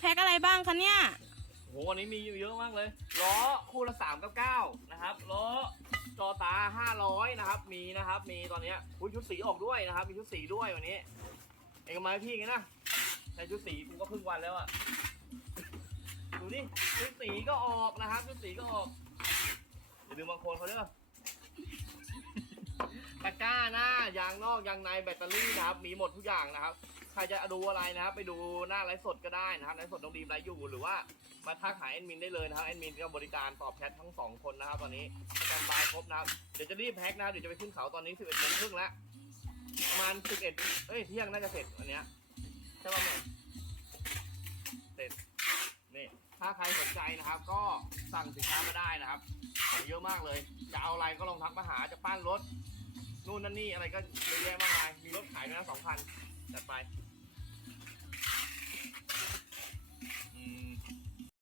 แพ็คอะไรบ้างคะเนี่ยโหวันนี้มีอยู่เยอะมากเลยล้อคู่ละ3กับ9นะครับล้อจอตา500นะครับ มีนะครับ มีตอนเนี้ยอุ้ยชุดสีออกด้วยนะครับ มีชุดสีด้วยวันนี้เอกมาพี่กันะใส่ชุดสีกูก็ครึ่งวันแล้วอะดูดิชุดสีก็ออกนะครับชุดสีก็ออกอย่าลืมบางคนเขาเด้อ ตะกร้าหน้ายางนอกยางในแบตเตอรี่นะครับ มีหมดทุกอย่างนะครับ ใครจะดูอะไรนะครับ ไปดูหน้าไลฟ์สดก็ได้นะครับไลฟ์สดน้องดีมไลฟ์อยู่หรือว่ามาทักหาแอดมินได้เลยนะครับแอดมินก็บริการตอบแชททั้งสองคนนะครับ ตอนนี้สแตนบายครบนะครับเดี๋ยวจะรีบแพ็คนะครับเดี๋ยวจะไปขึ้นเขาตอนนี้11โมงครึ่งแล้วประมาณ11เอ้ยเที่ยงน่าจะเสร็จวันเนี้ยใช่ป่ะแม่เสร็จนี่ถ้าใครสนใจนะครับ ก็สั่งสินค้ามาได้นะครับของเยอะมากเลย จะเอาอะไรก็ลองทักมาหาจะปั้นรถ นู่นนั่นนี่อะไรก็เยอะแยะมากมายมีรถขายด้วยนะสองพันจัดไป